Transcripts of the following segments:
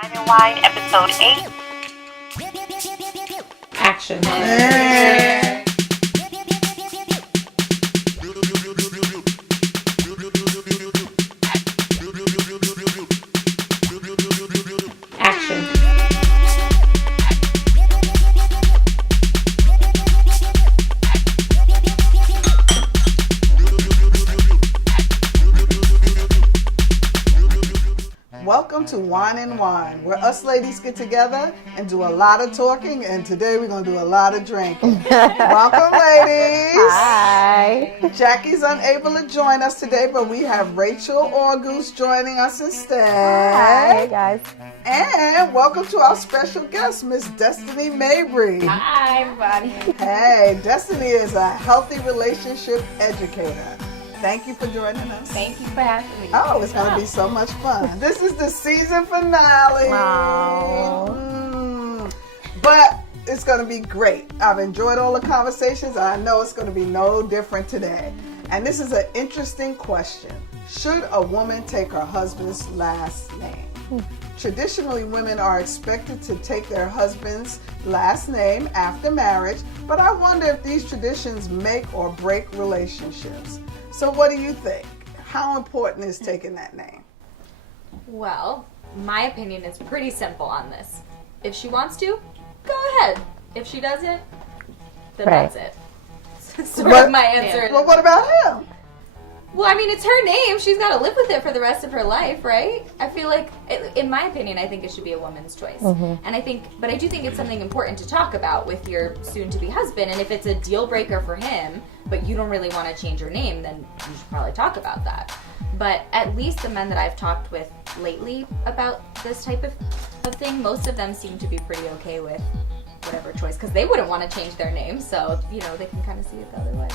Wine and Whine, episode 8. Action. Action. Welcome to Wine and Whine, where us ladies get together and do a lot of talking, and today we're going to do a lot of drinking. Welcome, ladies. Hi. Jackie's unable to join us today, but we have Rachel Auguste joining us instead. Hi, guys. And welcome to our special guest, Miss Destiny Mabry. Hi, everybody. Hey, Destiny is a healthy relationship educator. Thank you for joining us. Thank you for having me. Oh, it's going to be so much fun. This is the season finale. But it's going to be great. I've enjoyed all the conversations. And I know it's going to be no different today. And this is an interesting question. Should a woman take her husband's last name? Traditionally, women are expected to take their husband's last name after marriage. But I wonder if these traditions make or break relationships. So what do you think? How important is taking that name? Well, my opinion is pretty simple on this. If she wants to, go ahead. If she doesn't, then Right. that's it. Sort of my answer. Well, what about him? Well, I mean, it's her name. She's got to live with it for the rest of her life, right? I feel like, in my opinion, I think it should be a woman's choice. And I do think it's something important to talk about with your soon-to-be husband. And if it's a deal breaker for him, but you don't really want to change your name, then you should probably talk about that. But at least the men that I've talked with lately about this type of thing, most of them seem to be pretty okay with whatever choice, because they wouldn't want to change their name, so, they can kind of see it the other way.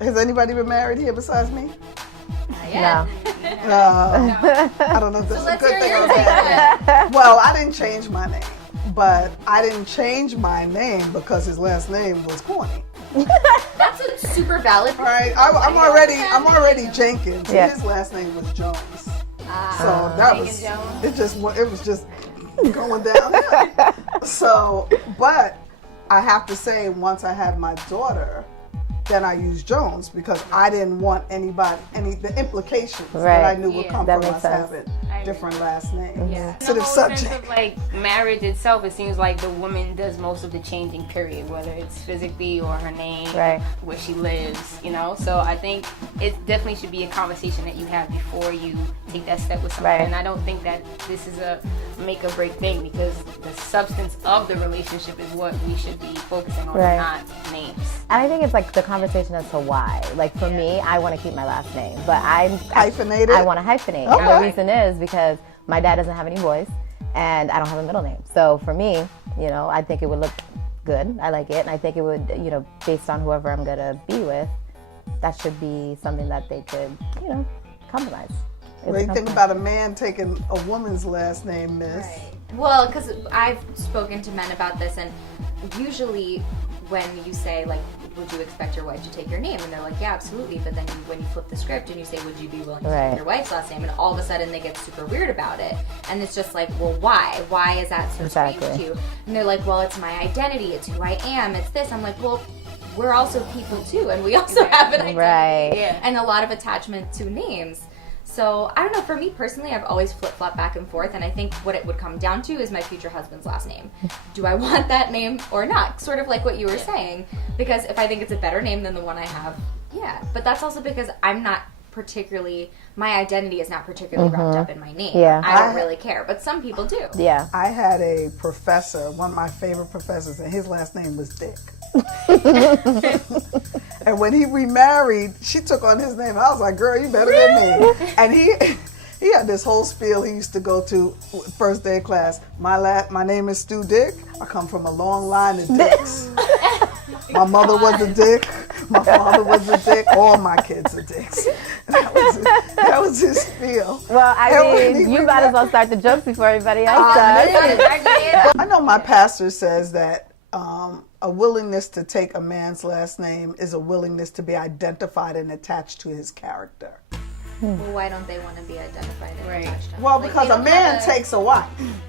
Has anybody been married here besides me? Not yet. I don't know if that's a good thing or a bad thing. Well, I didn't change my name, but I didn't change my name because his last name was corny. That's a super valid point. Right? I'm already Jenkins. Yeah. His last name was Jones. So that was it was just going down. So, but I have to say, once I had my daughter, then I used Jones because I didn't want the implications that I knew would come that from makes us sense. having different last names. Yeah. Sensitive In the whole subject. sense of like marriage itself, it seems like the woman does most of the changing, period, whether it's physically or her name, Right. where she lives, So I think it definitely should be a conversation that you have before you take that step with someone. Right. And I don't think that this is a make or break thing because the substance of the relationship is what we should be focusing on, Right. not names. And I think it's like the conversation as to why. Like for me, I want to keep my last name, but Hyphenated? I want to hyphenate. And the Okay. reason is because my dad doesn't have any boys and I don't have a middle name. So for me, I think it would look good. I like it. And I think it would, based on whoever I'm going to be with, that should be something that they could, compromise. What do you think about a man taking a woman's last name, miss? Right. Well, because I've spoken to men about this, and usually when you say, like, would you expect your wife to take your name? And they're like, yeah, absolutely. But then when you flip the script and you say, would you be willing to take your wife's last name? And all of a sudden they get super weird about it. And it's just like, well, why? Why is that so strange to you? And they're like, well, it's my identity. It's who I am. It's this. I'm like, well, we're also people too. And we also have an identity. Right. And a lot of attachment to names. So, I don't know, for me personally, I've always flip-flopped back and forth, and I think what it would come down to is my future husband's last name. Do I want that name or not? Sort of like what you were saying, because if I think it's a better name than the one I have, yeah. But that's also because my identity is not particularly wrapped up in my name. Yeah. I don't really care, but some people do. Yeah. I had a professor, one of my favorite professors, and his last name was Dick. And when he remarried, she took on his name. I was like, girl, you better than me. And he had this whole spiel he used to go to first day of class. My name is Stu Dick. I come from a long line of dicks. My mother was a dick. My father was a dick. All my kids are dicks. That was his spiel. Well, I mean, you might as well start the jokes before everybody else does. I know my pastor says that a willingness to take a man's last name is a willingness to be identified and attached to his character. Well, why don't they want to be identified and Right. touched on? Well, Like, because they a don't man have a- takes a wife.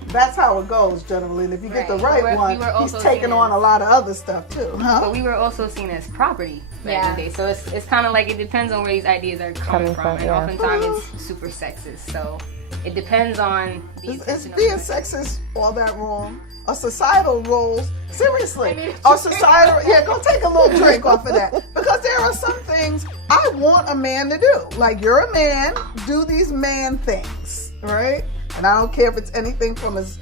That's how it goes generally. And if you get the Right. right We one, were he's also taking seeing on it. a lot of other stuff too. Huh? But we were also seen as property back Yeah. in the day. So it's kind of like it depends on where these ideas are coming from. And yeah. oftentimes it's super sexist. So it depends on the Is intention of being the- sexist all that wrong? Or societal roles? Seriously. I mean, Or societal, yeah, go take a little drink off of that. Because there are some things I want a man to do. Like, you're a man, do these man things, right? And I don't care if it's anything from as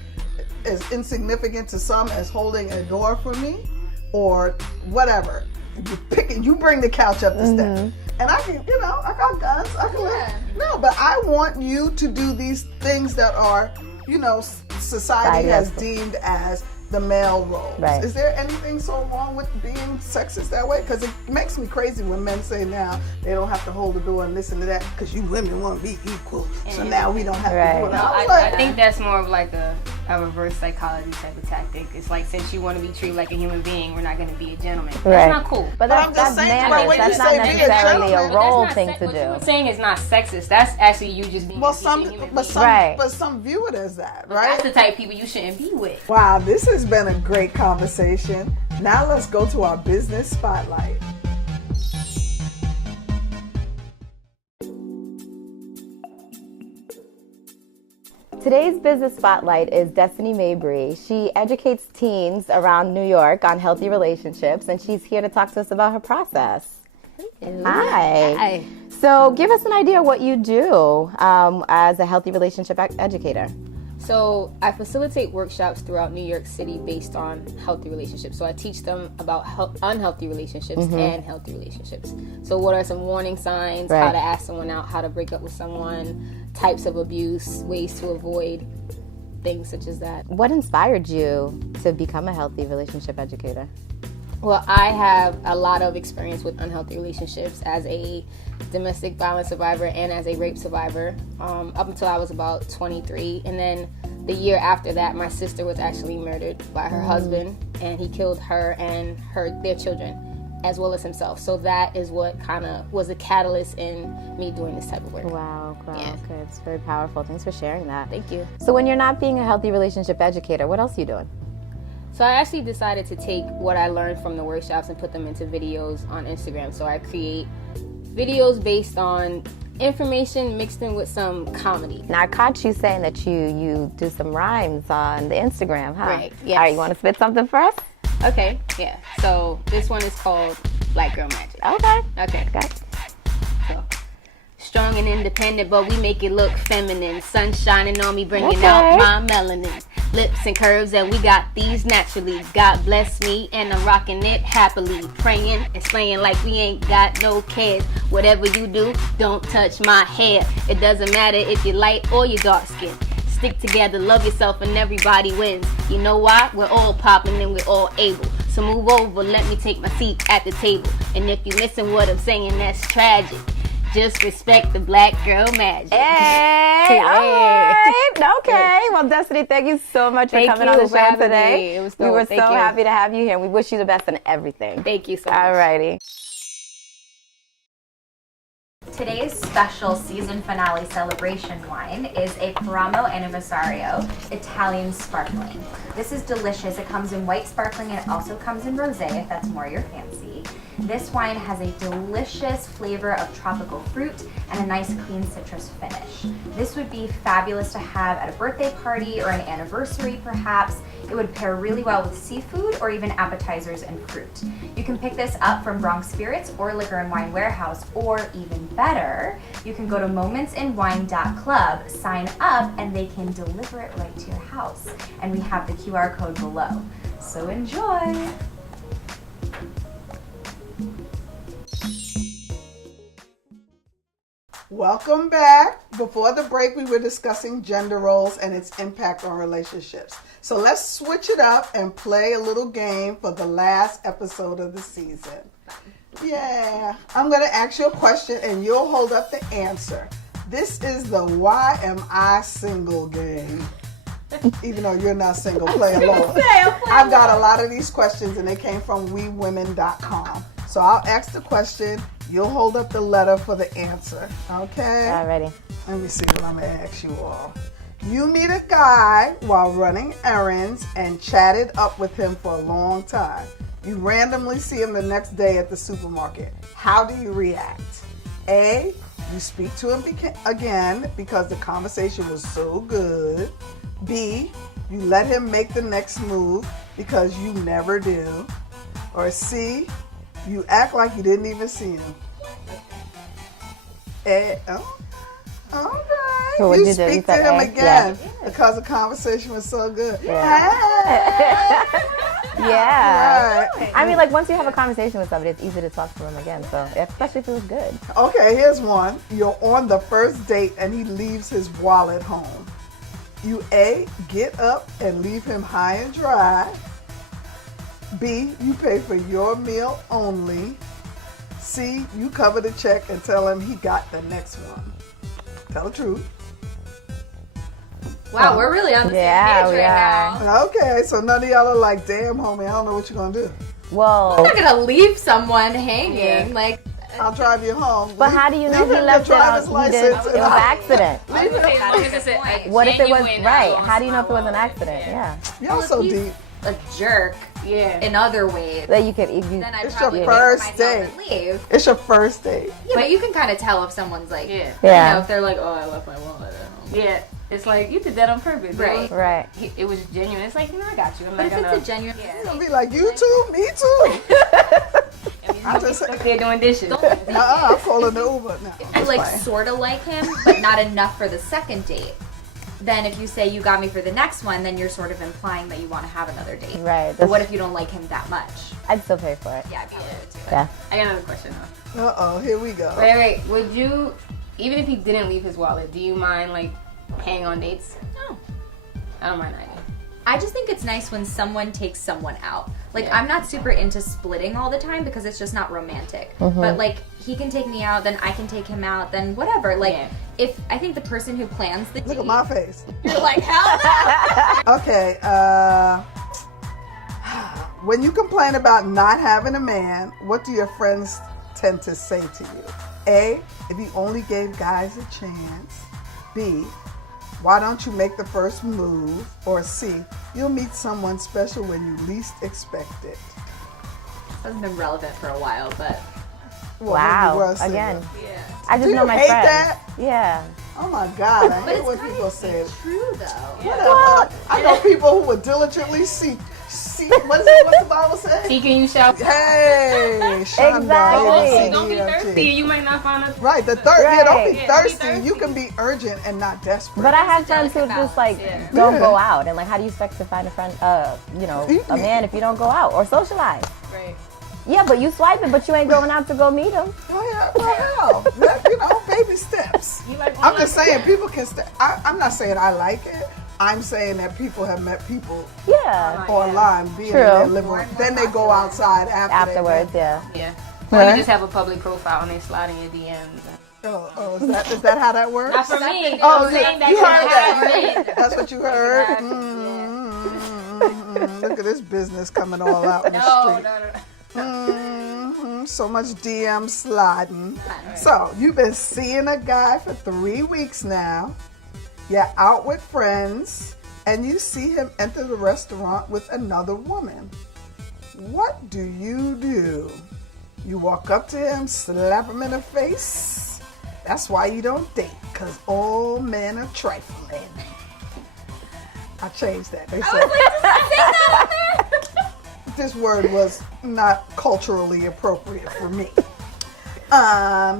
insignificant to some as holding a door for me or whatever. You bring the couch up the steps. And I can, I got guns. I can live. No, but I want you to do these things that are, society has deemed as the male roles. Right. Is there anything so wrong with being sexist that way? Because it makes me crazy when men say now they don't have to hold the door and listen to that because you women want to be equal. So now we don't have to do it. No, I was I like, think that's more of like a reverse psychology type of tactic. It's like, since you want to be treated like a human being, we're not going to be a gentleman. Right. That's not cool. But I'm that's just saying, manners. when you That's not say be a necessarily a gentleman- role That's not thing sex- to what you're do. saying is not sexist. That's actually you just being well, a decent human being. Right. some view it as that, That's right? the type of people you shouldn't be with. Wow, this has been a great conversation. Now let's go to our business spotlight. Today's business spotlight is Destiny Mabry. She educates teens around New York on healthy relationships, and she's here to talk to us about her process. Hi. So give us an idea of what you do as a healthy relationship educator. So I facilitate workshops throughout New York City based on healthy relationships. So I teach them about unhealthy relationships and healthy relationships. So what are some warning signs, how to ask someone out, how to break up with someone, types of abuse, ways to avoid, things such as that. What inspired you to become a healthy relationship educator? Well, I have a lot of experience with unhealthy relationships as a domestic violence survivor and as a rape survivor up until I was about 23. And then the year after that, my sister was actually murdered by her husband, and he killed her and their children, as well as himself. So that is what kind of was the catalyst in me doing this type of work. Wow, Yeah. okay, it's very powerful. Thanks for sharing that. Thank you. So when you're not being a healthy relationship educator, what else are you doing? So I actually decided to take what I learned from the workshops and put them into videos on Instagram. So I create videos based on information mixed in with some comedy. Now, I caught you saying that you do some rhymes on the Instagram, huh? Right, yes. All right, you want to spit something for us? Okay, yeah. So this one is called Black Girl Magic. Okay. Okay. Okay. So, strong and independent, but we make it look feminine. Sun shining on me, bringing Okay. out my melanin. Lips and curves, and we got these naturally. God bless me, and I'm rocking it happily. Praying and slaying like we ain't got no cares. Whatever you do, don't touch my hair. It doesn't matter if you're light or you're dark skinned. Stick together, love yourself, and everybody wins. You know why? We're all popping and we're all able. So move over, let me take my seat at the table. And if you listen what I'm saying, that's tragic. Just respect the black girl magic. Hey, all right. Okay. Well, Destiny, thank you so much for Thank coming you on the for show having today. me. It was we dope. were Thank so you. happy to have you here, and we wish you the best in everything. Thank you so much. All righty. Today's special season finale celebration wine is a Paramo Anniversario Italian Sparkling. This is delicious. It comes in white sparkling and it also comes in rosé if that's more your fancy. This wine has a delicious flavor of tropical fruit and a nice clean citrus finish. This would be fabulous to have at a birthday party or an anniversary perhaps. It would pair really well with seafood or even appetizers and fruit. You can pick this up from Bronx Spirits or Liquor and Wine Warehouse, or even better, you can go to momentsinwine.club, sign up, and they can deliver it right to your house. And we have the QR code below. So enjoy! Welcome back. Before the break, we were discussing gender roles and its impact on relationships. So let's switch it up and play a little game for the last episode of the season. Yeah. I'm going to ask you a question and you'll hold up the answer. This is the Why Am I Single game. Even though you're not single, play along. I've got a lot of these questions and they came from wewomen.com. So I'll ask the question You'll hold up the letter for the answer. Okay? Alrighty. Let me see what I'm going to ask you all. You meet a guy while running errands and chatted up with him for a long time. You randomly see him the next day at the supermarket. How do you react? A, you speak to him again because the conversation was so good. B, you let him make the next move because you never do. Or C, you act like you didn't even see him. Okay. So what You did you do? speak You to said him A? again because the conversation was so good. Yeah. Yeah. Right. I mean, like, once you have a conversation with somebody, it's easy to talk to them again. So, especially if it was good. Okay, here's one. You're on the first date and he leaves his wallet home. You A, get up and leave him high and dry. B, you pay for your meal only. C, you cover the check and tell him he got the next one. Tell the truth. Wow, we're really on the Yeah, same we page right are. now. Okay, so none of y'all are like, damn, homie, I don't know what you're going to do. I'm Well, not gonna leave someone hanging. Yeah. Like, I'll drive you home. but how do you know Leave he him left the it on? driver's He license did. It was and an accident. What if it was right? How do you know if it was an accident? Yeah. Y'all so he's deep. a jerk Yeah. in other ways. That you could. Then I It's probably your would first myself date. and leave. It's your first date. Yeah, but you can kind of tell if someone's like, Yeah. you know, Yeah. if they're like, oh, I left my wallet at home. Yeah. It's like, you did that on purpose. Right. Right. It was genuine. It's like, I got you. I'm But not if gonna. it's a genuine, You're going to be like, you too? Me too? I just Stuck there doing dishes. I'm calling the Uber now. if you like sort of like him, but not enough for the second date, then if you say you got me for the next one, then you're sort of implying that you want to have another date. Right. But what if you don't like him that much? I'd still pay for it. Yeah, I'd probably would too. Yeah. I got another question though. Uh-oh, here we go. Wait. Would you, even if he didn't leave his wallet, do you mind like paying on dates? No. I don't mind either. I just think it's nice when someone takes someone out. Like, Yeah. I'm not super into splitting all the time because it's just not romantic. But, like, he can take me out, then I can take him out, then whatever. Like, Yeah. if I think the person who plans the Look date, at my face. you're like, hell no! Okay, when you complain about not having a man, what do your friends tend to say to you? A, if you only gave guys a chance. B, why don't you make the first move? Or C, you'll meet someone special when you least expect it. Hasn't been relevant for a while, but Well, Wow. when you were single. Again. yeah. I just Do know you my hate friends. that? Yeah. Oh my God, I But hate it's when kind people of say it. true, though. Whatever. I know people who would diligently seek what's the Bible say? Seeking you shall. Hey, Shonda, Exactly. Don't be EFT. thirsty. You might not find a. Right, the third. Yeah, don't be Right. Yeah, don't be thirsty. thirsty. You can be urgent and not desperate. But I have friends who delicate just like balance, don't Yeah. go out, and like, how do you expect to find a friend, a man if you don't go out or socialize? Right. Yeah, but you swiping, but you ain't going out to go meet him. Oh, yeah, well, hell, baby steps. You like I'm just saying, people can. I'm not saying I like it. I'm saying that people have met people Yeah. online, being True. in their living room. Then they go outside Afterwards, yeah. Yeah. Or Right. you just have a public profile and they slide in your DMs. Oh, is that how that works? Not for me. Oh, I'm saying you that heard can that? That's what you heard. Exactly, Look at this business coming all out in the No, street. no. So much DM sliding. So you've been seeing a guy for 3 weeks now. You're out with friends, and you see him enter the restaurant with another woman. What do? You walk up to him, slap him in the face. That's why you don't date, because all men are trifling. I changed that. They said this word was not culturally appropriate for me.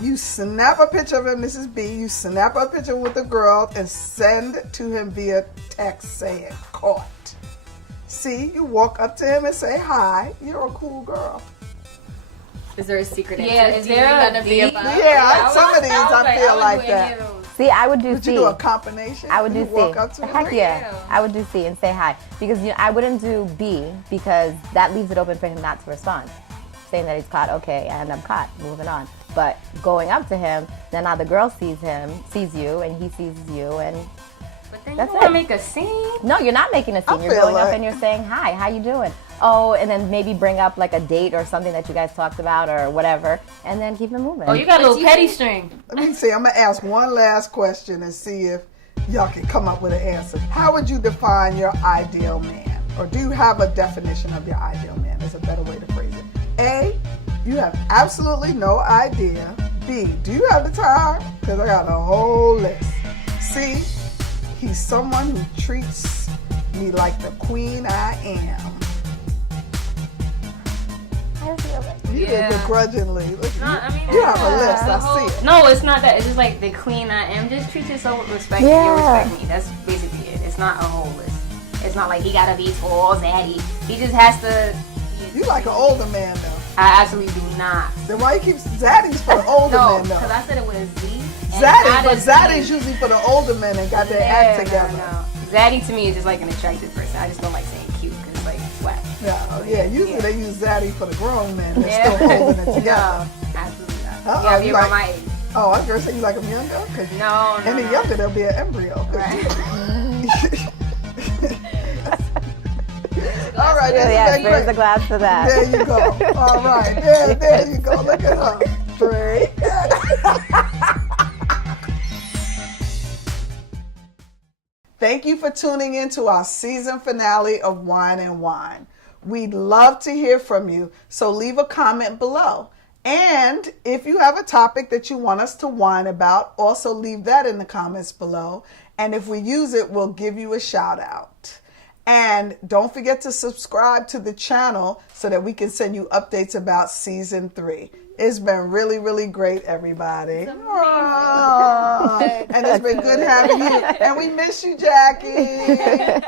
You snap a picture of him. This is B. You snap a picture with the girl and send to him via text saying caught. C. You walk up to him and say hi. You're a cool girl. Is there a secret answer? Yeah, is Do you there none a of the D? above? Yeah, some of these I feel like do any that. of those. See, I would do Would C. you do a combination? I would You do walk up C. to him? Heck yeah. I would do C and say hi. Because I wouldn't do B because that leaves it open for him not to respond. Saying that he's caught, okay, and I'm caught, moving on. But going up to him, then now the girl sees you, and he sees you, and But then That's you want to it. make a scene? no, you're not making a scene. You're feel going like- up and you're saying hi, how you doing? oh, and then maybe bring up like a date or something that you guys talked about or whatever, and then keep it moving. Oh, you got a little petty string. Let me see. I'm going to ask one last question and see if y'all can come up with an answer. How would you define your ideal man? Or do you have a definition of your ideal man? That's a better way to phrase it. A, you have absolutely no idea. B, do you have the time? Because I got a whole list. C, he's someone who treats me like the queen I am. You did begrudgingly. Look, you have a list. I see it. No, it's not that. It's just like the queen I am. Just treat yourself with respect. Yeah. You respect me. That's basically it. It's not a whole list. It's not like he gotta be all zaddy. He just has to. You like an older man, though. I absolutely do not. Then why you keep zaddies for the older No, men, though? because I said it was Z. Zaddy, but zaddy's usually for the older men and got their act together. No. Zaddy to me is just like an attractive person. I just don't like saying cute because it's like whack. Yeah, usually they use zaddy for the grown men. They're still holding it together. No, absolutely not. Uh-oh, You gotta be you around like- my age. Oh, I was going to say you like them younger? Cause No. any younger, there'll be an embryo. Right. All right, Yeah, that's where's the great. glass for that? There you go. All right, there you go. Look at her. Great. Thank you for tuning in to our season finale of Wine and Whine. We'd love to hear from you, so leave a comment below. And if you have a topic that you want us to whine about, also leave that in the comments below. And if we use it, we'll give you a shout out. And don't forget to subscribe to the channel so that we can send you updates about season 3. It's been really, really great, everybody. Aww. And it's been good having you. And we miss you, Jackie.